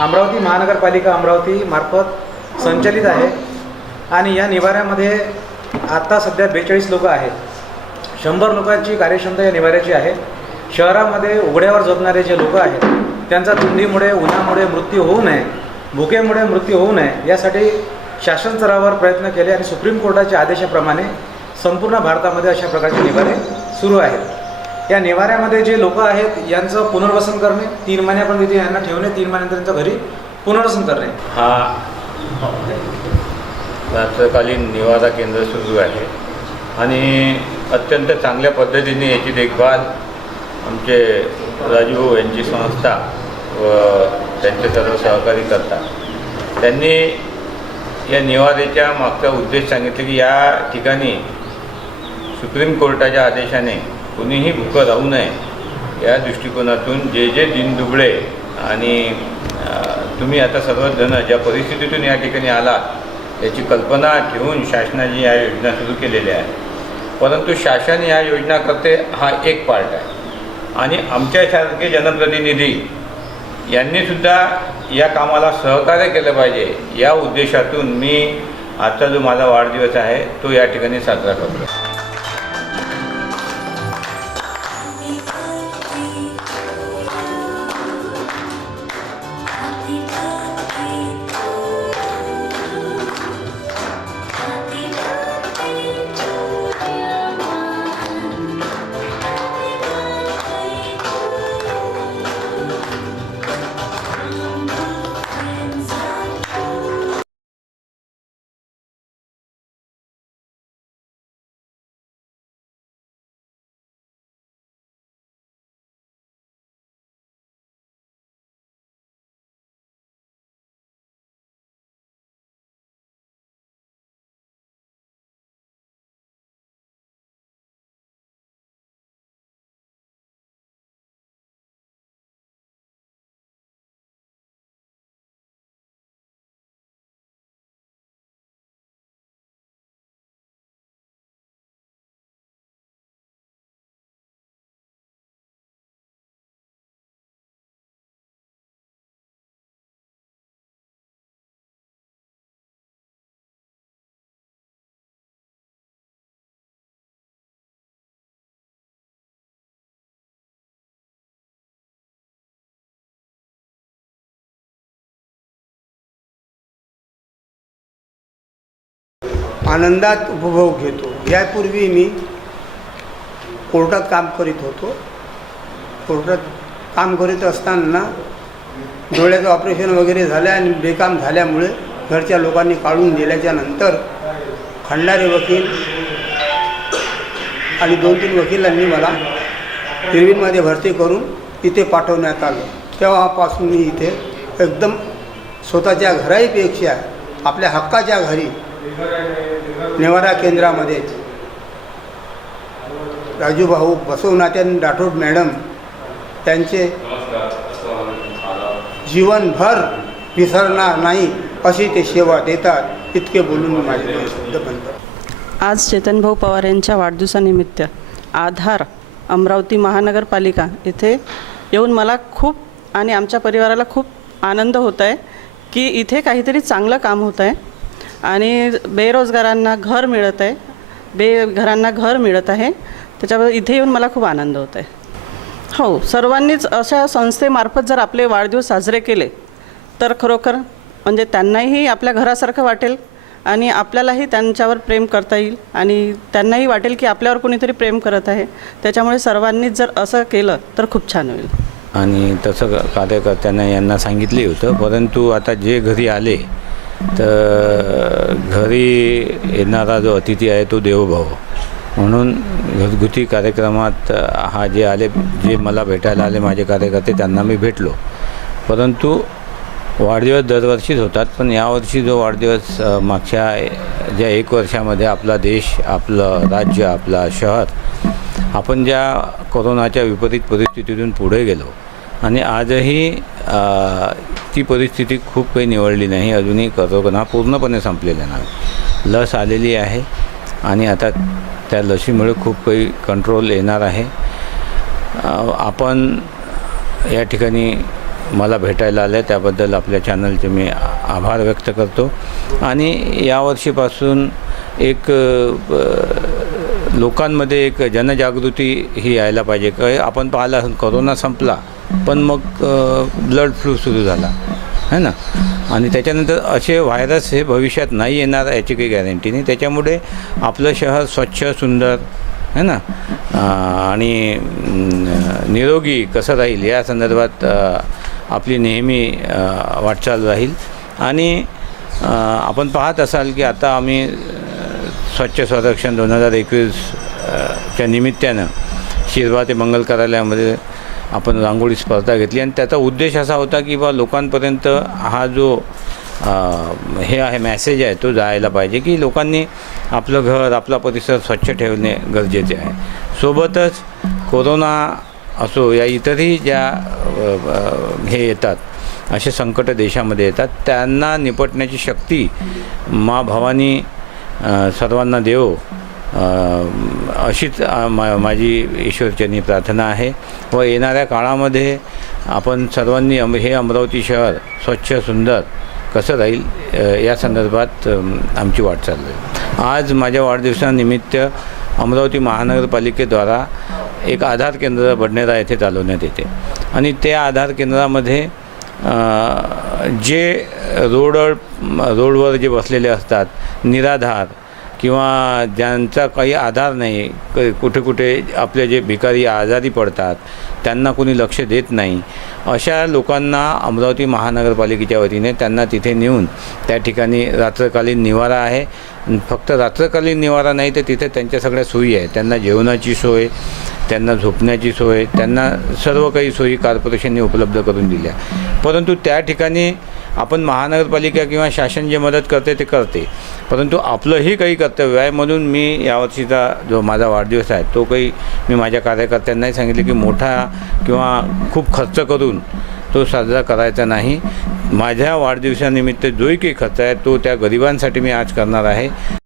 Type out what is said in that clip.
अमरावती महानगरपालिका अमरावती मार्फत संचलित आहे. आणि या निवाऱ्यामध्ये आत्ता सध्या बेचाळीस लोकं आहेत. शंभर लोकांची कार्यक्षमता या निवाऱ्याची आहे. शहरामध्ये उघड्यावर झोपणारे जे लोकं आहेत त्यांचा थंडीमुळे उन्हामुळे मृत्यू होऊ नये भुकेमुळे मृत्यू होऊ नये यासाठी शासन स्तरावर प्रयत्न केले आणि सुप्रीम कोर्टाच्या आदेशाप्रमाणे संपूर्ण भारतामध्ये अशा प्रकारचे निवारे सुरू आहेत. या निवाऱ्यामध्ये जे लोक आहेत यांचं पुनर्वसन करणे तीन महिन्यापर्यंत तिथे यांना ठेवणे तीन महिन्यानंतर घरी पुनर्वसन करणे. हा. रात्रकालीन निवारा केंद्र सुरू आहे. आणि अत्यंत चांगल्या पद्धतीने याची देखभाल आमचे राजू यांची संस्था व त्यांचे सर्व सहकारी करतात. त्यांनी या निवाऱ्याच्या मागचा उद्देश सांगितले की या ठिकाणी सुप्रीम कोर्टाच्या आदेशाने कुणीही भुकं राहू नये. या दृष्टिकोनातून जे जे दिनदुबळे आणि तुम्ही आता सर्वजण ज्या परिस्थितीतून या ठिकाणी आलात याची कल्पना ठेवून शासनाने या योजना सुरू केलेल्या आहेत. परंतु शासन या योजना करते हा एक पार्ट आहे. आणि आमच्यासारखे जनप्रतिनिधी यांनीसुद्धा या कामाला सहकार्य केलं पाहिजे. या उद्देशातून मी आजचा जो माझा वाढदिवस आहे तो या ठिकाणी साजरा करतो. आनंदात उपभोग घेतो. यापूर्वी मी कोर्टात काम करीत होतो. कोर्टात काम करीत असताना डोळ्याचं ऑपरेशन वगैरे झालं आणि बेकाम झाल्यामुळे घरच्या लोकांनी काढून दिल्याच्या नंतर खंडारे वकील आणि दोन तीन वकिलांनी मला इरविनमध्ये भरती करून इथे पाठवण्यात आलं. तेव्हापासून मी इथे एकदम स्वतःच्या घराईपेक्षा आपल्या हक्काच्या घरी निवारा केंद्रामध्ये. राजूभाऊ बसवनाथन राठोड मॅडम त्यांचे जीवनभर विसरणार नाही अशी ते सेवा देतात इतके बोलून माझे शब्द आज चेतनभाऊ पवार यांच्या वाढदिवसानिमित्त आधार अमरावती महानगरपालिका इथे येऊन मला खूप आणि आमच्या परिवाराला खूप आनंद होत आहे की इथे काहीतरी चांगलं काम होत आहे. आणि बेरोजगारांना घर मिळत आहे. बेघरांना घर मिळत आहे. त्याच्याबद्दल इथे येऊन मला खूप आनंद होत आहे हो सर्वांनीच अशा संस्थेमार्फत जर आपले वाढदिवस साजरे केले तर खरोखर म्हणजे त्यांनाही आपल्या घरासारखं वाटेल आणि आपल्यालाही त्यांच्यावर प्रेम करता येईल आणि त्यांनाही वाटेल की आपल्यावर कोणीतरी प्रेम करत आहे. त्याच्यामुळे सर्वांनीच जर असं केलं तर खूप छान होईल. आणि तसं कार्यकर्त्यांना यांना सांगितले होतं परंतु आता जे घरी आले तर घरी येणारा जो अतिथी आहे तो देवभाव म्हणून घरगुती कार्यक्रमात हा जे आले जे मला भेटायला आले माझे कार्यकर्ते त्यांना मी भेटलो. परंतु वाढदिवस दरवर्षीच होतात पण यावर्षी जो वाढदिवस मागच्या ज्या एक वर्षामध्ये आपला देश आपलं राज्य आपला शहर आपण ज्या कोरोनाच्या विपरीत परिस्थितीतून पुढे गेलो. आणि आजही ती परिस्थिती खूप काही निवडली नाही अजूनही करोना पूर्णपणे संपलेला नाही. लस आलेली आहे आणि आता त्या लसीमुळे खूप काही कंट्रोल येणार आहे. आपण या ठिकाणी मला भेटायला आले त्याबद्दल आपल्या चॅनलचे मी आभार व्यक्त करतो. आणि यावर्षीपासून एक लोकांमध्ये एक जनजागृती ही यायला पाहिजे. आपण पाहिलं करोना संपला. पण मग ब्लड फ्लू सुरू झाला. है ना? आणि त्याच्यानंतर असे व्हायरस हे भविष्यात नाही येणार याची काही गॅरंटी नाही. त्याच्यामुळे आपलं शहर स्वच्छ सुंदर है ना? आणि निरोगी कसं राहील? या संदर्भात आपली नेहमी वाटचाल राहील. आणि आपण पाहत असाल की आता आम्ही स्वच्छ संरक्षण दोन हजार एकवीसच्या निमित्तानं शिरवा ते मंगल कार्यालयामध्ये आपण रांगोळी स्पर्धा घेतली. आणि त्याचा उद्देश असा होता की बा लोकांपर्यंत हा जो हे आहे मॅसेज आहे तो जायला पाहिजे की लोकांनी आपलं घर आपला परिसर स्वच्छ ठेवणे गरजेचे आहे. सोबतच कोरोना असो या इतरही ज्या हे येतात असे संकट देशामध्ये येतात त्यांना निपटण्याची शक्ती मा भवानी सर्वांना देव. अशीच मा माझी ईश्वरचरणी प्रार्थना आहे व येणाऱ्या काळामध्ये आपण सर्वांनी अम हे अमरावती शहर स्वच्छ सुंदर कसं राहील या संदर्भात आमची वाटचाल आहे. आज माझ्या वाढदिवसानिमित्त अमरावती महानगरपालिकेद्वारा एक आधार केंद्र बडनेरा येथे चालवण्यात येते. आणि त्या आधार केंद्रामध्ये जे रोड रोडवर जे बसलेले असतात निराधार किंवा ज्यांचा काही आधार नाही क कुठे कुठे आपले जे भिकारी आजारी पडतात त्यांना कोणी लक्ष देत नाही अशा लोकांना अमरावती महानगरपालिकेच्या वतीने त्यांना तिथे नेऊन त्या ठिकाणी रात्रकालीन निवारा आहे. फक्त रात्रकालीन निवारा नाही तर तिथे त्यांच्या सगळ्या सोयी आहे त्यांना जेवणाची सोय त्यांना झोपण्याची सोय त्यांना सर्व काही सोयी कॉर्पोरेशनने उपलब्ध करून दिल्या. परंतु त्या ठिकाणी आपण महानगरपालिका किंवा शासन जे मदत करते ते करते. परंतु आपलंही काही कर्तव्य आहे म्हणून मी यावर्षीचा जो माझा वाढदिवस आहे तो काही मी माझ्या कार्यकर्त्यांनाही सांगितले की मोठा किंवा खूप खर्च करून तो साजरा करायचा नाही. माझ्या वाढदिवसानिमित्त जोही काही खर्च आहे तो त्या गरिबांसाठी मी आज करणार आहे.